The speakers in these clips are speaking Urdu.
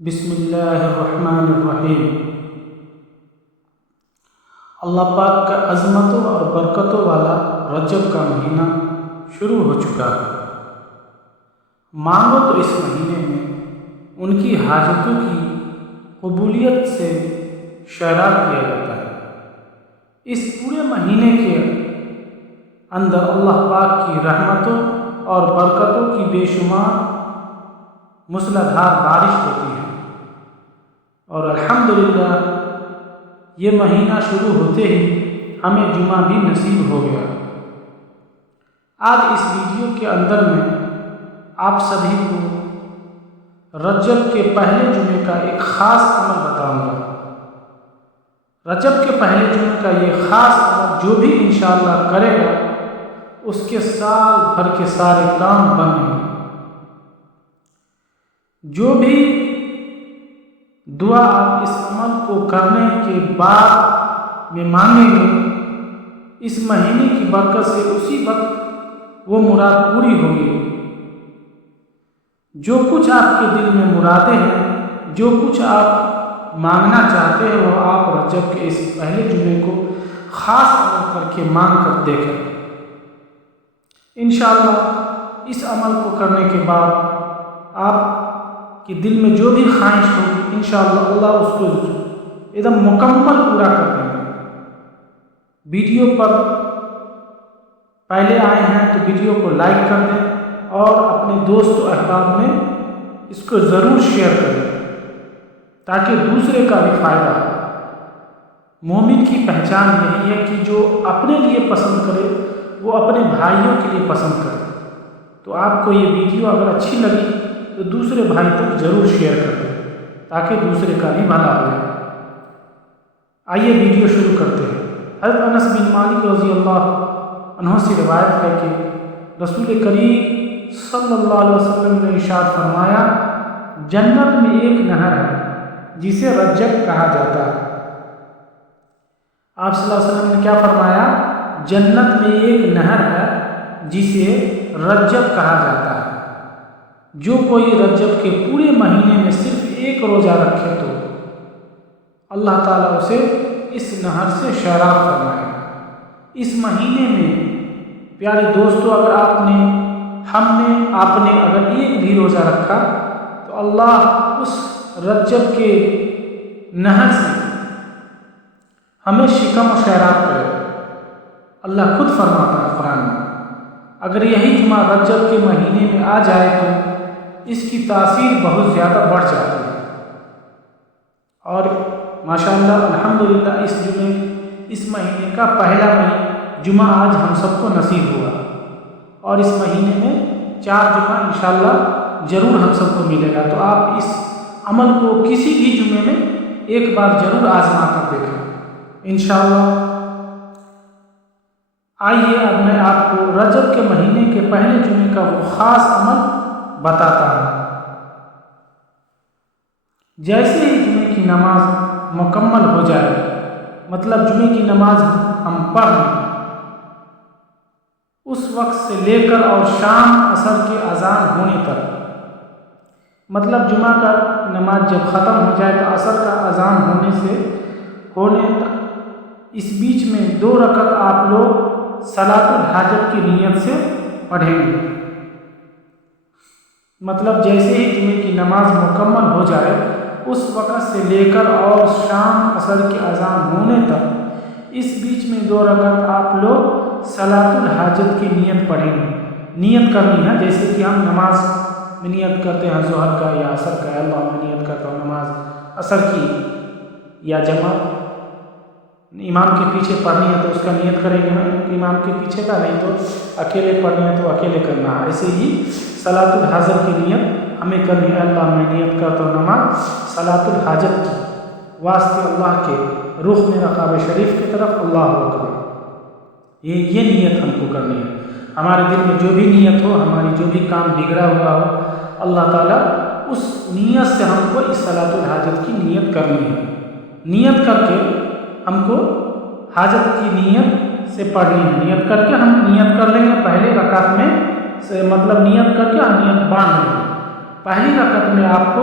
بسم اللہ الرحمن الرحیم۔ اللہ پاک کا عظمتوں اور برکتوں والا رجب کا مہینہ شروع ہو چکا ہے۔ مانگو تو اس مہینے میں ان کی حاجتوں کی قبولیت سے شعراء کیا جاتا ہے۔ اس پورے مہینے کے اندر اللہ پاک کی رحمتوں اور برکتوں کی بے شمار موسلادھار بارش ہوتی ہے، اور الحمدللہ یہ مہینہ شروع ہوتے ہی ہمیں جمعہ بھی نصیب ہو گیا۔ آج اس ویڈیو کے اندر میں آپ سبھی کو رجب کے پہلے جمعے کا ایک خاص عمل بتاؤں گا۔ رجب کے پہلے جمعے کا یہ خاص عمل جو بھی انشاءاللہ کرے گا اس کے سال بھر کے سارے کام بن گئے۔ جو بھی دعا آپ اس عمل کو کرنے کے بعد میں مانگیں گے، اس مہینے کی برکت سے اسی وقت وہ مراد پوری ہوگی۔ جو کچھ آپ کے دل میں مرادیں ہیں، جو کچھ آپ مانگنا چاہتے ہیں، وہ آپ رجب کے اس پہلے جمعے کو خاص عمل کر کے مانگ کر دیکھیں۔ انشاءاللہ اس عمل کو کرنے کے بعد آپ کہ دل میں جو بھی خواہش ہوگی انشاءاللہ اللہ اس کو ایک دم مکمل پورا کر دیں گے۔ ویڈیو پر پہلے آئے ہیں تو ویڈیو کو لائک کر دیں اور اپنے دوست و احباب میں اس کو ضرور شیئر کریں تاکہ دوسرے کا بھی فائدہ ہو۔ مومن کی پہچان یہی ہے کہ جو اپنے لیے پسند کرے وہ اپنے بھائیوں کے لیے پسند کرے۔ تو آپ کو یہ ویڈیو اگر اچھی لگی تو دوسرے بھائی تک ضرور شیئر کر دیں تاکہ دوسرے کا بھی بھلا ہو جائے۔ آئیے ویڈیو شروع کرتے ہیں۔ حضرت انس بن مالک رضی اللہ عنہ سے روایت ہے کہ رسول کریم صلی اللہ علیہ وسلم نے ارشاد فرمایا، جنت میں ایک نہر ہے جسے رجب کہا جاتا ہے۔ آپ صلی اللہ علیہ وسلم نے کیا فرمایا؟ جنت میں ایک نہر ہے جسے رجب کہا جاتا ہے۔ جو کوئی رجب کے پورے مہینے میں صرف ایک روزہ رکھے تو اللہ تعالیٰ اسے اس نہر سے شراب فرمائے گا۔ اس مہینے میں پیارے دوستو، اگر آپ نے اگر ایک بھی روزہ رکھا تو اللہ اس رجب کے نہر سے ہمیں شکم و شیراب کرے گا۔ اللہ خود فرماتا ہے قرآن میں، اگر یہی جمعہ رجب کے مہینے میں آ جائے تو اس کی تاثیر بہت زیادہ بڑھ جاتی ہے۔ اور ماشاءاللہ الحمدللہ اس مہینے کا پہلا جمعہ آج ہم سب کو نصیب ہوا، اور اس مہینے میں 4 جمعہ انشاءاللہ ضرور ہم سب کو ملے گا۔ تو آپ اس عمل کو کسی بھی جمعے میں ایک بار ضرور آزما کر دیکھیں انشاءاللہ۔ آئیے اب میں آپ کو رجب کے مہینے کے پہلے جمعے کا وہ خاص عمل بتاتا ہوں۔ جیسے ہی جمعے کی نماز مکمل ہو جائے، مطلب جمعے کی نماز ہم پڑھ لیں، اس وقت سے لے کر اور شام عصر کے اذان ہونے تک، مطلب جمعہ کا نماز جب ختم ہو جائے تو عصر کا اذان ہونے تک اس بیچ میں 2 رکعت آپ لوگ صلاۃ الحاجت کی نیت سے پڑھیں گے۔ مطلب جیسے ہی جمعے کی نماز مکمل ہو جائے اس وقت سے لے کر اور شام عصر کے اذان ہونے تک اس بیچ میں 2 رکعت آپ لوگ صلاۃ الحاجت کی نیت پڑھیں گے۔ نیت کرنی ہے جیسے کہ ہم نماز میں نیت کرتے ہیں ظہر کا یا عصر کا، اللہ میں نیت کرتا ہوں نماز عصر کی، یا جمع امام کے پیچھے پڑھنی ہے تو اس کا نیت کریں گے امام کے پیچھے کا، نہیں تو اکیلے پڑھنی ہے تو اکیلے کرنا ہے۔ ایسے ہی صلاۃ الحاجت کی نیت ہمیں کرنی ہے، اللہ میں نیت کرتا ہوں نماز صلاۃ الحاجت کی، واسطے اللہ کے رخ میں کعبہ شریف کی طرف اللہ اکبر، یہ نیت ہم کو کرنی ہے۔ ہمارے دل میں جو بھی نیت ہو، ہماری جو بھی کام بگڑا ہوا ہو، اللہ تعالیٰ اس نیت سے ہم کو اس صلاۃ الحاجت کی نیت کرنی ہے۔ نیت کر کے ہم کو حاجت کی نیت سے پڑھنی ہے۔ نیت کر کے ہم نیت کر لیں گے پہلے رکعت میں، مطلب نیت کر کے ہم نیت باندھ لیں گے۔ پہلی رکعت میں آپ کو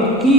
21